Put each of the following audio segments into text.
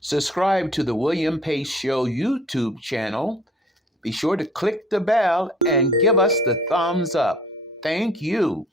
Subscribe to the William Pace Show YouTube channel. Be sure to click the bell and give us the thumbs up. Thank you.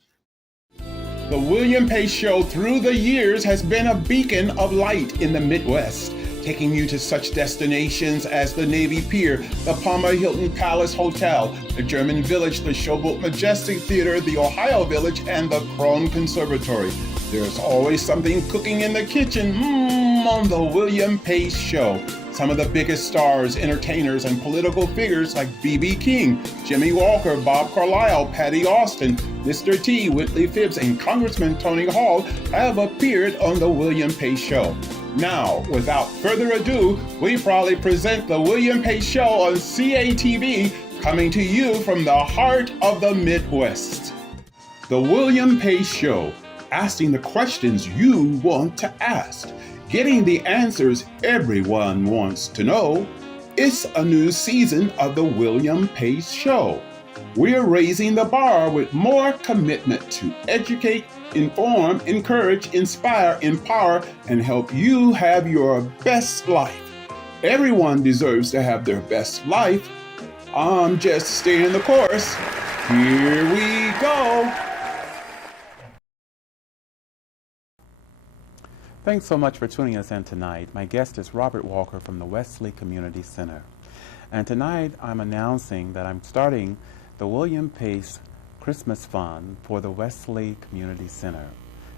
The William Pace Show through the years has been a beacon of light in the Midwest, taking you to such destinations as the Navy Pier, the Palmer Hilton Palace Hotel, the German Village, the Showboat Majestic Theatre, the Ohio Village, and the Krohn Conservatory. There's always something cooking in the kitchen on the William Pace Show. Some of the biggest stars, entertainers, and political figures like B.B. King, Jimmy Walker, Bob Carlisle, Patti Austin, Mr. T, Whitley Phibbs, and Congressman Tony Hall have appeared on the William Pace Show. Now, without further ado, we proudly present the William Pace Show on CATV, coming to you from the heart of the Midwest. The William Pace Show, asking the questions you want to ask, getting the answers everyone wants to know. It's a new season of the William Pace Show. We're raising the bar with more commitment to educate, inform, encourage, inspire, empower, and help you have your best life. Everyone deserves to have their best life. I'm just staying the course. Here we go. Thanks so much for tuning us in tonight. My guest is Robert Walker from the Wesley Community Center. And tonight I'm announcing that I'm starting the William Pace Christmas Fund for the Wesley Community Center.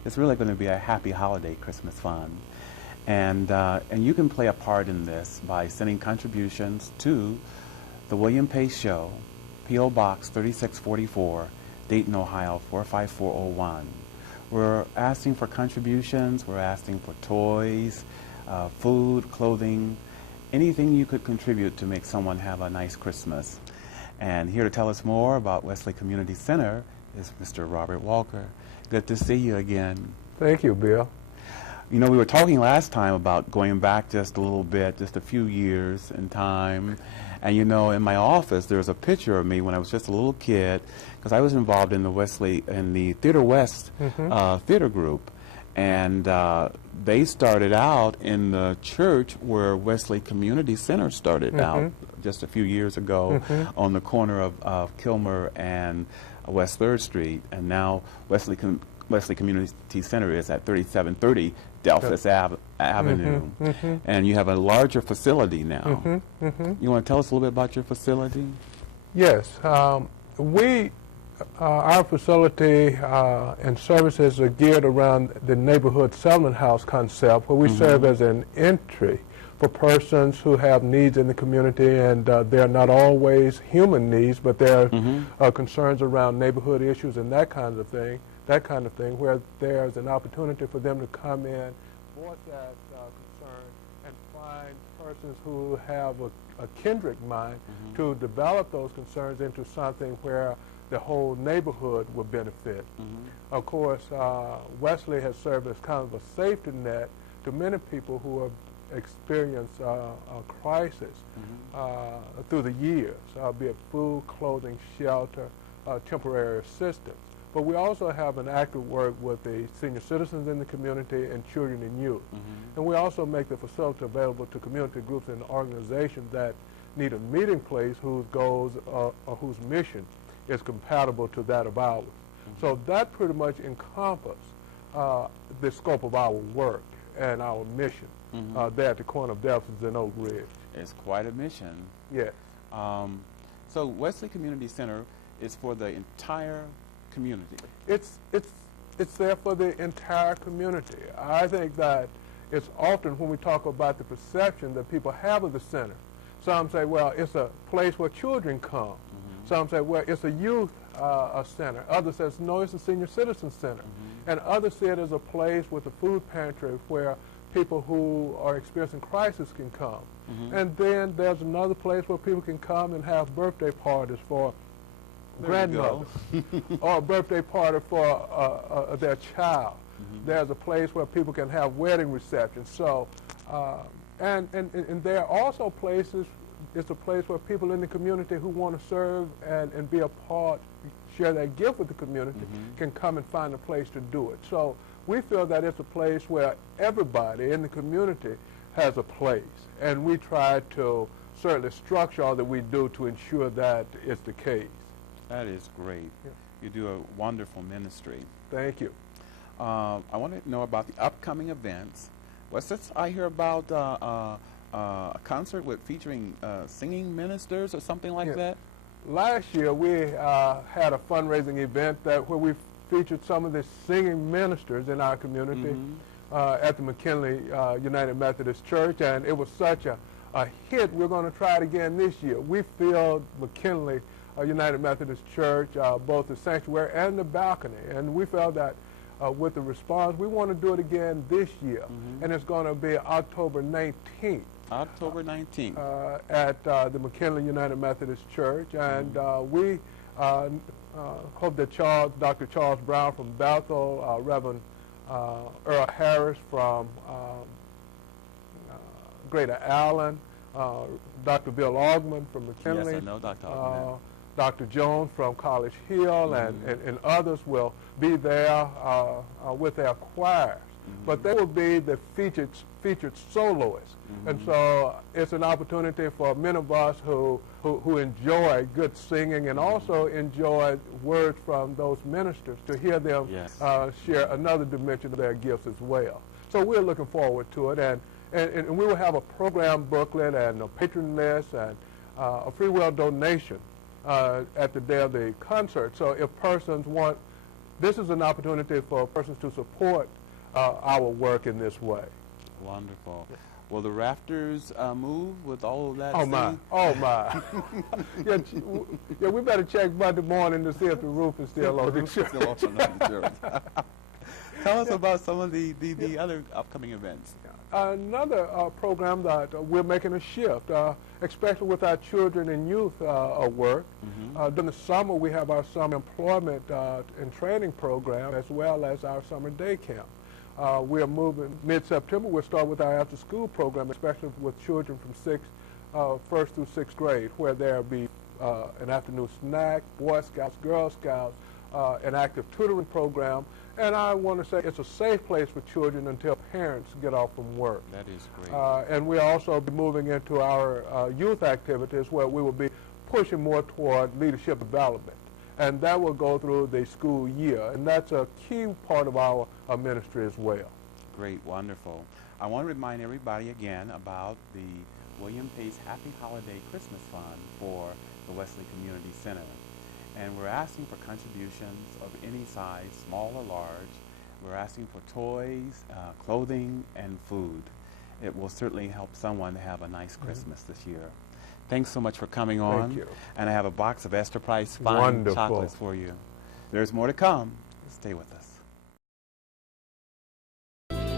It's really going to be a happy holiday Christmas fund. And you can play a part in this by sending contributions to the William Pace Show, P.O. Box 3644, Dayton, Ohio 45401. We're asking for contributions, we're asking for toys, food, clothing, anything you could contribute to make someone have a nice Christmas. And here to tell us more about Wesley Community Center is Mr. Robert Walker. Good to see you again. Thank you, Bill. You know, we were talking last time about going back just a little bit, just a few years in time. And you know, in my office, there's a picture of me when I was just a little kid, because I was involved in the Theater West theater group. And they started out in the church where Wesley Community Center started out just a few years ago on the corner of Kilmer and West 3rd Street. And now Wesley Community Center is at 3730 Delphus Avenue. And you have a larger facility now. You want to tell us a little bit about your facility? Yes. Our facility and services are geared around the neighborhood settlement house concept, where we serve as an entry for persons who have needs in the community, and they're not always human needs, but they're concerns around neighborhood issues and that kind of thing, where there's an opportunity for them to come in, voice that concern, and find persons who have a kindred mind to develop those concerns into something where the whole neighborhood will benefit. Of course, Wesley has served as kind of a safety net to many people who have experienced a crisis through the years, be it food, clothing, shelter, temporary assistance. But we also have an active work with the senior citizens in the community and children and youth. And we also make the facility available to community groups and organizations that need a meeting place whose goals or whose mission is compatible to that of ours. So that pretty much encompasses the scope of our work and our mission there at the corner of Delphus and Oak Ridge. It's quite a mission. Yes. So Wesley Community Center is for the entire community. It's there for the entire community. I think that it's often when we talk about the perception that people have of the center, some say, well, it's a place where children come. Some say, well, it's a youth center. Others say, no, it's a senior citizen center. And others see it as a place with a food pantry where people who are experiencing crisis can come. And then there's another place where people can come and have birthday parties for grandmothers or a birthday party for their child. There's a place where people can have wedding receptions. So, and there are also places, it's a place where people in the community who want to serve and be a part, share their gift with the community, can come and find a place to do it. So we feel that it's a place where everybody in the community has a place, and we try to certainly structure all that we do to ensure that is the case. That is great. Yeah. You do a wonderful ministry. Thank you. I want to know about the upcoming events. What's this I hear about a concert featuring singing ministers or something like that? Last year we had a fundraising event where we featured some of the singing ministers in our community at the McKinley United Methodist Church, and it was such a hit. We're going to try it again this year. We filled McKinley United Methodist Church, both the sanctuary and the balcony, and we felt that with the response, we want to do it again this year, and it's going to be October 19th. October 19th. At the McKinley United Methodist Church, and we hope that Dr. Charles Brown from Bethel, Reverend Earl Harris from Greater Allen, Dr. Bill Augman from McKinley, yes, I know Dr. Augman. Dr. Jones from College Hill, and others will be there with their choirs. But they will be the featured soloists. And so it's an opportunity for many of us who enjoy good singing and also enjoy words from those ministers to hear them share another dimension of their gifts as well. So we're looking forward to it, and we will have a program booklet and a patron list and a free will donation at the day of the concert. So if persons want, this is an opportunity for persons to support our work in this way. Wonderful. Will the rafters move with all of that? Oh my! Oh my! yeah, we better check Monday morning to see if the roof is still on the church. Tell us about some of the other upcoming events. Another program that we're making a shift, especially with our children and youth work. During the summer, we have our summer employment and training program as well as our summer day camp. We're moving mid-September. We'll start with our after-school program, especially with children from first through sixth grade, where there'll be an afternoon snack, Boy Scouts, Girl Scouts, an active tutoring program. And I want to say it's a safe place for children until parents get off from work. That is great. And we'll also be moving into our youth activities, where we will be pushing more toward leadership development. And that will go through the school year. And that's a key part of our ministry as well. Great, wonderful. I want to remind everybody again about the William Pace Happy Holiday Christmas Fund for the Wesley Community Center. And we're asking for contributions of any size, small or large. We're asking for toys, clothing, and food. It will certainly help someone to have a nice Christmas this year. Thanks so much for coming on. Thank you. And I have a box of Esther Price fine Wonderful. chocolates for you. There's more to come. Stay with us.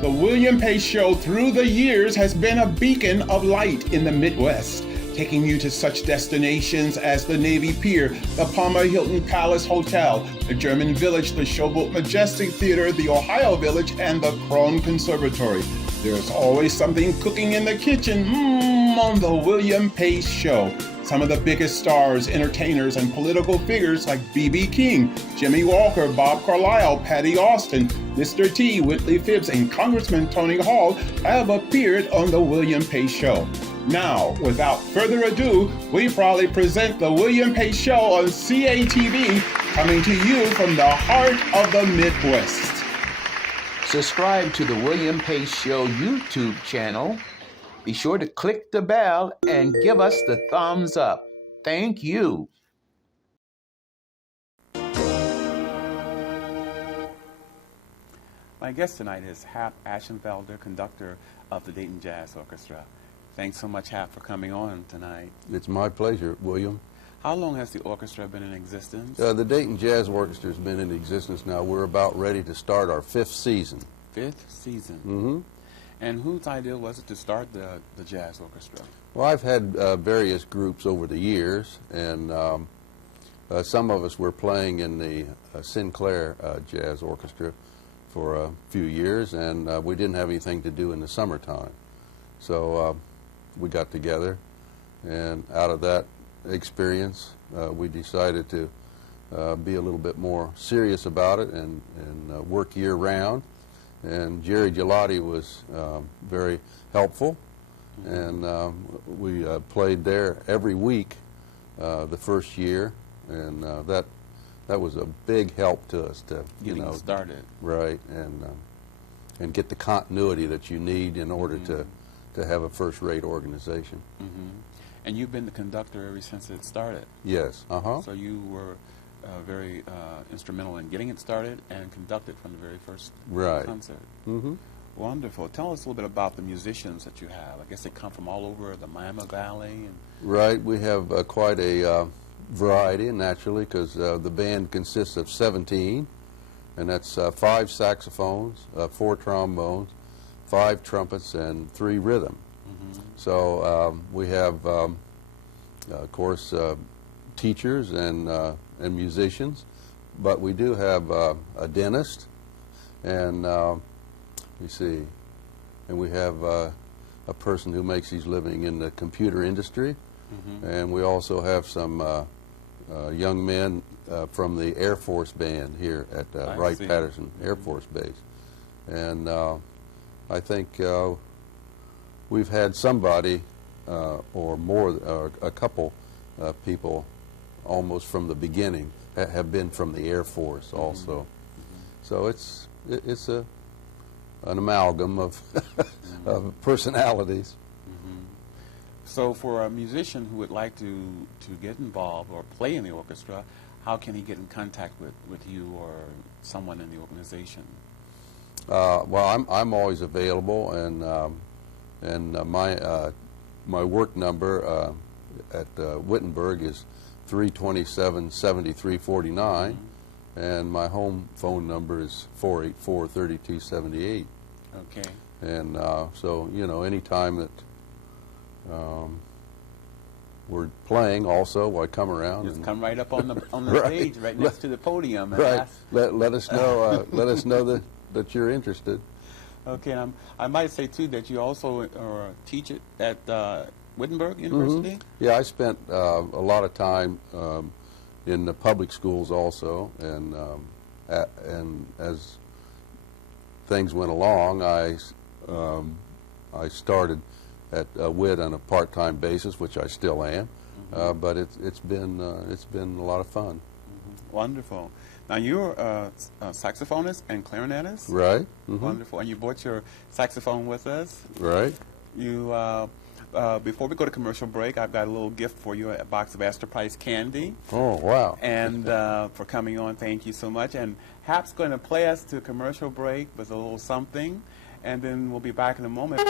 The William Pace Show through the years has been a beacon of light in the Midwest, taking you to such destinations as the Navy Pier, the Palmer Hilton Palace Hotel, the German Village, the Showboat Majestic Theatre, the Ohio Village, and the Krohn Conservatory. There's always something cooking in the kitchen on the William Pace Show. Some of the biggest stars, entertainers, and political figures like B.B. King, Jimmy Walker, Bob Carlisle, Patti Austin, Mr. T, Whitley Phibbs, and Congressman Tony Hall have appeared on the William Pace Show. Now, without further ado, we proudly present the William Pace Show on CATV, coming to you from the heart of the Midwest. Subscribe to the William Pace Show YouTube channel. Be sure to click the bell and give us the thumbs up. Thank you. My guest tonight is Hap Ashenfelder, conductor of the Dayton Jazz Orchestra. Thanks so much, Hap, for coming on tonight. It's my pleasure, William. How long has the orchestra been in existence? The Dayton Jazz Orchestra has been in existence now. We're about ready to start our 5th season. 5th season. And whose idea was it to start the jazz orchestra? Well, I've had various groups over the years, and some of us were playing in the Sinclair Jazz Orchestra for a few years, and we didn't have anything to do in the summertime. So we got together, and out of that experience, we decided to be a little bit more serious about it and work year-round. And Jerry Gelati was very helpful, and we played there every week the first year, and that was a big help to us to Getting started. Right, and get the continuity that you need in order to have a first-rate organization. And you've been the conductor ever since it started. Yes. So you were very instrumental in getting it started and conducted from the very first concert. Wonderful. Tell us a little bit about the musicians that you have. I guess they come from all over the Miami Valley. And Right. We have quite a variety, naturally, because the band consists of 17, and that's 5 saxophones, 4 trombones, 5 trumpets, and 3 rhythm. So we have, of course, teachers and musicians, but we do have a dentist, and and we have a person who makes his living in the computer industry, and we also have some young men from the Air Force Band here at Wright-Patterson Air Force Base, and I think we've had somebody or more, or a couple people almost from the beginning have been from the Air Force also. So it's an amalgam of, of personalities. So for a musician who would like to get involved or play in the orchestra, how can he get in contact with you or someone in the organization? Well, I'm always available, and my work number at Wittenberg is 327-7349, and my home phone number is 484-3278. Okay. And so, anytime that we're playing, also I come around. Just come right up on the stage, right next to the podium. And Right. Let us know. Let us know that you're interested. Okay. And I might say too that you also teach it at Wittenberg University. Yeah, I spent a lot of time in the public schools also, and as things went along, I started at WIT on a part-time basis, which I still am, but it's been a lot of fun. Wonderful. Now you're a saxophonist and clarinetist. Right. Wonderful. And you brought your saxophone with us. Right. You. Before we go to commercial break, I've got a little gift for you, a box of Astor Price candy. Oh, wow. And for coming on, thank you so much. And Hap's going to play us to a commercial break with a little something, and then we'll be back in a moment.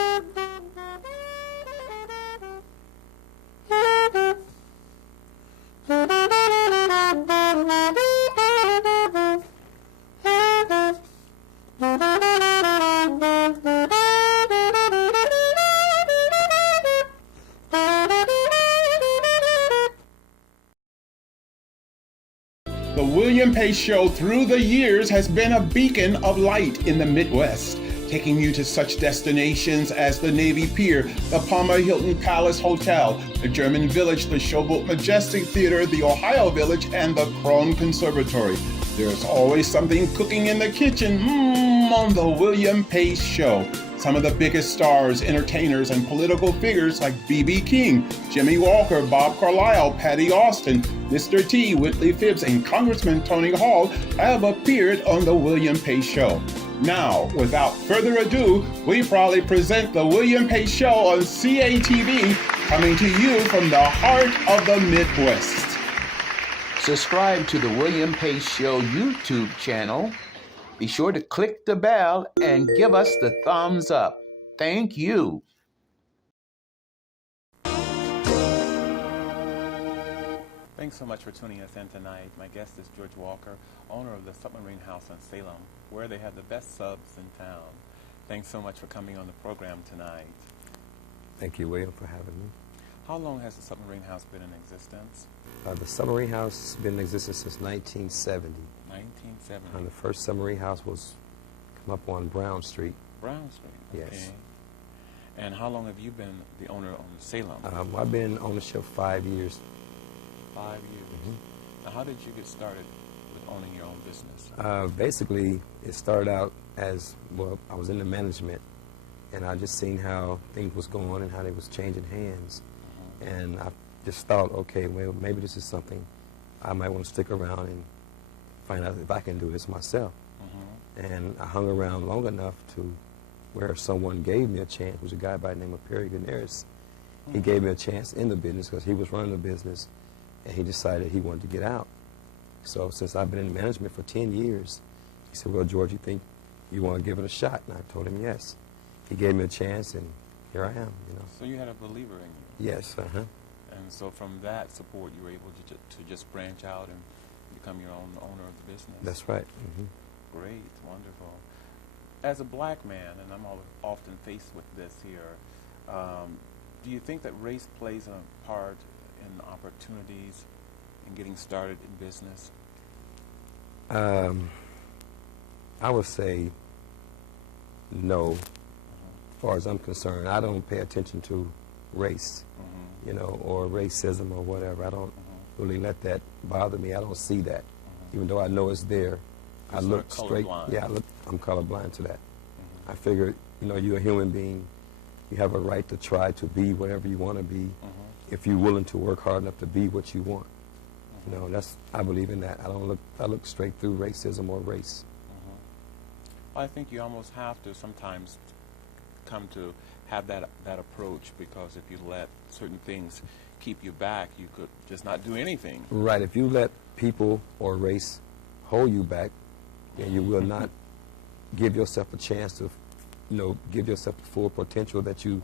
The William Pace Show through the years has been a beacon of light in the Midwest, taking you to such destinations as the Navy Pier, the Palmer Hilton Palace Hotel, the German Village, the Showboat Majestic Theatre, the Ohio Village, and the Krohn Conservatory. There's always something cooking in the kitchen on the William Pace Show. Some of the biggest stars, entertainers, and political figures like B.B. King, Jimmy Walker, Bob Carlisle, Patti Austin, Mr. T, Whitley Phibbs, and Congressman Tony Hall have appeared on the William Pace Show. Now, without further ado, we proudly present the William Pace Show on CATV, coming to you from the heart of the Midwest. Subscribe to the William Pace Show YouTube channel. Be sure to click the bell and give us the thumbs up. Thank you. Thanks so much for tuning us in tonight. My guest is George Walker, owner of the Submarine House in Salem, where they have the best subs in town. Thanks so much for coming on the program tonight. Thank you, William, for having me. How long has the Submarine House been in existence? The Submarine House has been in existence since 1970. 1970. The first Submarine House was come up on Brown Street. Brown Street. Okay. Yes. And how long have you been the owner on Salem? I've been in ownership 5 years. 5 years. Now, how did you get started with owning your own business? Basically, it started out as well, I was in the management, and I just seen how things was going and how they was changing hands, and I just thought, okay, well, maybe this is something I might want to stick around and find out if I can do this myself. And I hung around long enough to where someone gave me a chance. It was a guy by the name of Perry Guinness. He gave me a chance in the business because he was running the business, and he decided he wanted to get out. So since I've been in management for 10 years, he said, well, George, you think you want to give it a shot? And I told him yes. He gave me a chance, and here I am, you know. So you had a believer in you. Yes, And so from that support, you were able to just branch out and become your own owner of the business. That's right. Great, wonderful. As a black man, and I'm often faced with this here, do you think that race plays a part in opportunities in getting started in business? I would say no. As far as I'm concerned, I don't pay attention to race, you know, or racism or whatever. I don't really let that bother me. I don't see that, even though I know it's there. I look straight. Yeah, I'm colorblind to that. I figure, you know, you're a human being. You have a right to try to be whatever you want to be, if you're willing to work hard enough to be what you want. You know, I believe in that. I look straight through racism or race. Well, I think you almost have to sometimes come to have that approach, because if you let certain things keep you back, you could just not do anything. Right. If you let people or race hold you back, then you will not give yourself a chance to, you know, give yourself the full potential that you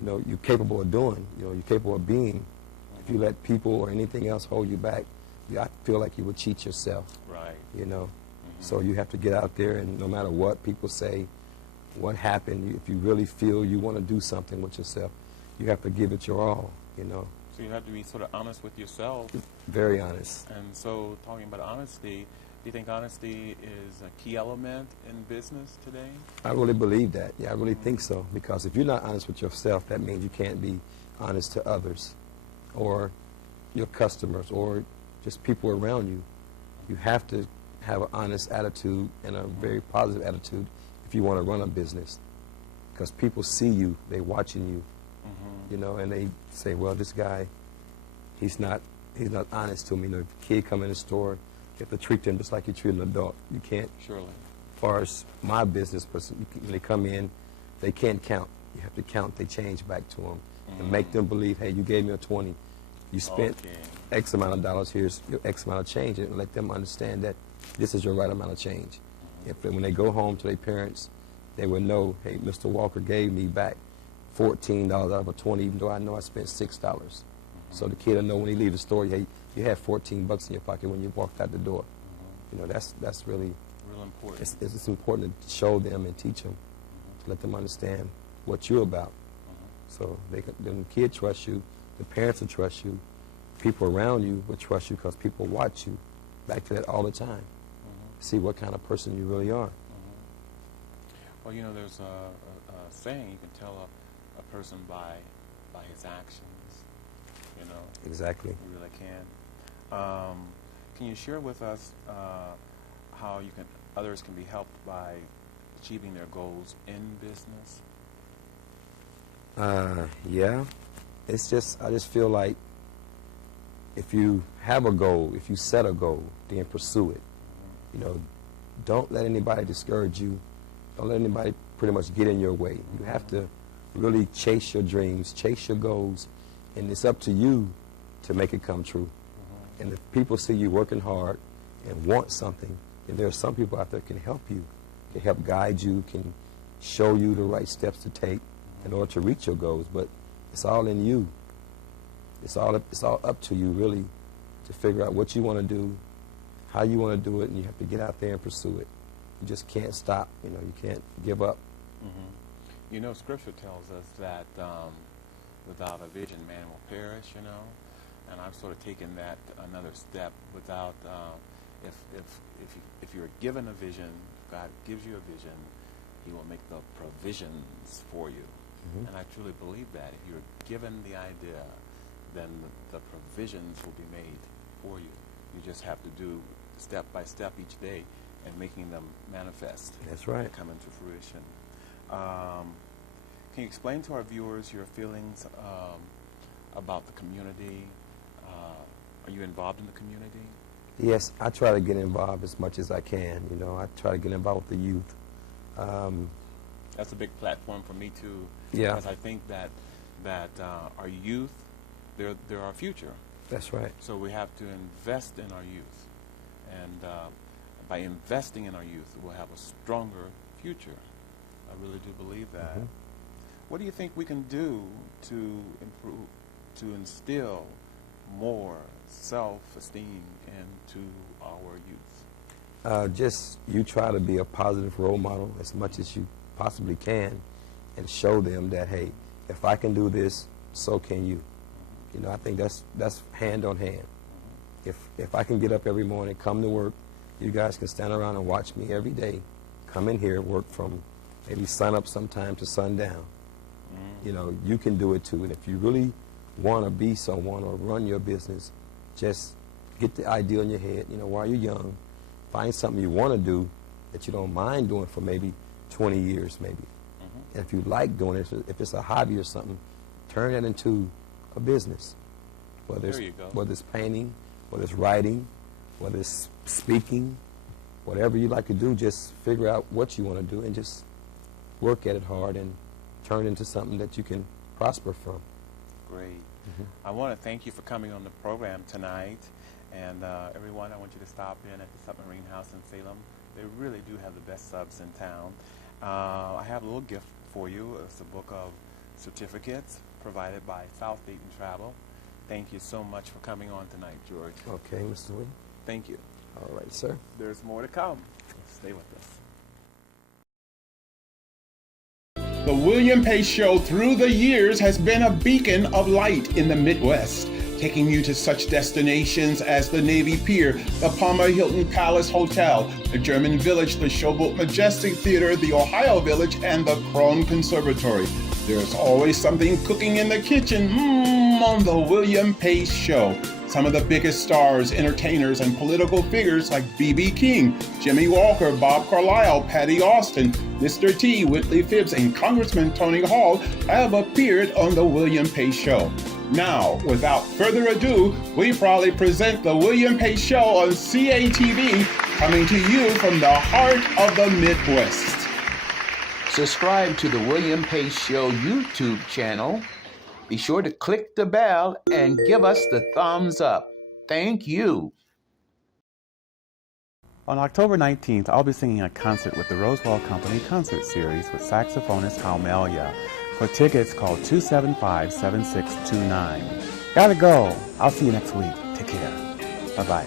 know, you're capable of doing, you know, you're capable of being. If you let people or anything else hold you back, I feel like you would cheat yourself. Right. You know. So you have to get out there, and no matter what people say, what happened, if you really feel you want to do something with yourself, you have to give it your all, you know. So you have to be sort of honest with yourself. Very honest. And so, talking about honesty, do you think honesty is a key element in business today? I really believe that. Yeah, I really think so. Because if you're not honest with yourself, that means you can't be honest to others or your customers or just people around you. You have to have an honest attitude and a very positive attitude if you want to run a business. Because people see you, they're watching you, you know, and they say, well, this guy, he's not honest to me. You know, if a kid come in the store, you have to treat them just like you treat an adult. You can't. Surely. As far as my business person, when they come in, they can't count. You have to count their change back to them and make them believe, hey, you gave me a 20. You spent X amount of dollars, here's your X amount of change, and let them understand that this is your right amount of change. If when they go home to their parents, they will know, hey, Mr. Walker gave me back $14 out of a 20, even though I know I spent $6. So the kid will know when he leaves the store, hey, you had 14 bucks in your pocket when you walked out the door. You know, that's really real important. It's important to show them and teach them, to let them understand what you're about. So the kid trusts you, the parents will trust you, people around you will trust you because people watch you. Back to that all the time. See what kind of person you really are. Well, you know, there's a saying, you can tell a person by his actions, you know. Exactly. You really can. Can you share with us how others can be helped by achieving their goals in business? Yeah. It's just, I just feel like if you have a goal, if you set a goal, then pursue it. You know, don't let anybody discourage you. Don't let anybody pretty much get in your way. You have to really chase your dreams, chase your goals, and it's up to you to make it come true. And if people see you working hard and want something, then there are some people out there can help you, can help guide you, can show you the right steps to take in order to reach your goals. But it's all in you. It's all up to you, really, to figure out what you want to do, how you want to do it, and you have to get out there and pursue it. You just can't stop. You know, you can't give up. You know, Scripture tells us that without a vision, man will perish. You know, and I've sort of taken that another step. Without, if you're given a vision, God gives you a vision, He will make the provisions for you. And I truly believe that if you're given the idea, then the provisions will be made for you. You just have to do step by step each day, and making them manifest. That's right. Come into fruition. Can you explain to our viewers your feelings about the community? Are you involved in the community? Yes, I try to get involved as much as I can. You know, I try to get involved with the youth. That's a big platform for me too. Yeah. Because I think that our youth, they're our future. That's right. So we have to invest in our youth, and by investing in our youth, we'll have a stronger future. I really do believe that. Mm-hmm. What do you think we can do to improve, to instill more self-esteem into our youth? Just you try to be a positive role model as much as you possibly can, and show them that, hey, if I can do this, so can you. You know, I think that's hand on hand. If I can get up every morning, come to work, you guys can stand around and watch me every day, come in here, work from maybe sun up sometime to sundown. You know, you can do it too. And if you really want to be someone or run your business, just get the idea in your head, you know, while you're young, find something you want to do that you don't mind doing for maybe 20 years maybe. And if you like doing it, if it's a hobby or something, turn it into a business. Whether it's painting, whether it's writing, whether it's speaking, whatever you like to do, just figure out what you want to do and just work at it hard and turn it into something that you can prosper from. Great. I want to thank you for coming on the program tonight. And everyone, I want you to stop in at the Submarine House in Salem. They really do have the best subs in town. I have a little gift for you. It's a book of certificates provided by South Dayton Travel. Thank you so much for coming on tonight, George. Okay, Mr. William. Thank you. All right, sir. There's more to come. Stay with us. The William Pace Show through the years has been a beacon of light in the Midwest, taking you to such destinations as the Navy Pier, the Palmer Hilton Palace Hotel, the German Village, the Showboat Majestic Theatre, the Ohio Village, and the Krohn Conservatory. There's always something cooking in the kitchen on the William Pace Show. Some of the biggest stars, entertainers, and political figures like B.B. King, Jimmy Walker, Bob Carlisle, Patti Austin, Mr. T, Whitley Phibbs, and Congressman Tony Hall have appeared on the William Pace Show. Now, without further ado, we proudly present the William Pace Show on CATV, coming to you from the heart of the Midwest. Subscribe to the William Pace Show YouTube channel. Be sure to click the bell and give us the thumbs up. Thank you. On October 19th, I'll be singing a concert with the Rosewell Company Concert Series with saxophonist Halmelia. For tickets, call 275-7629. Gotta go. I'll see you next week. Take care. Bye-bye.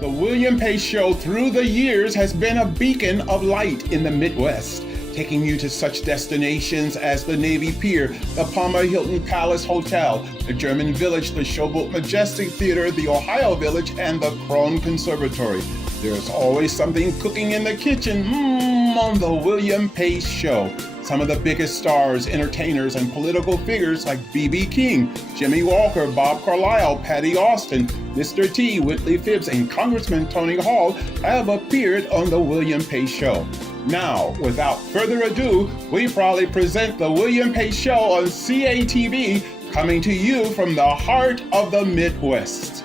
The William Pace Show through the years has been a beacon of light in the Midwest, taking you to such destinations as the Navy Pier, the Palmer Hilton Palace Hotel, the German Village, the Showboat Majestic Theatre, the Ohio Village, and the Krohn Conservatory. There's always something cooking in the kitchen on the William Pace Show. Some of the biggest stars, entertainers, and political figures like B.B. King, Jimmy Walker, Bob Carlisle, Patti Austin, Mr. T, Whitley Phibbs, and Congressman Tony Hall have appeared on the William Pace Show. Now, without further ado, we proudly present the William Pace Show on CATV, coming to you from the heart of the Midwest.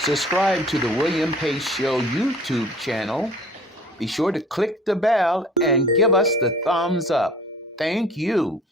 Subscribe to the William Pace Show YouTube channel. Be Be sure to click the bell and give us the thumbs up. Thank you.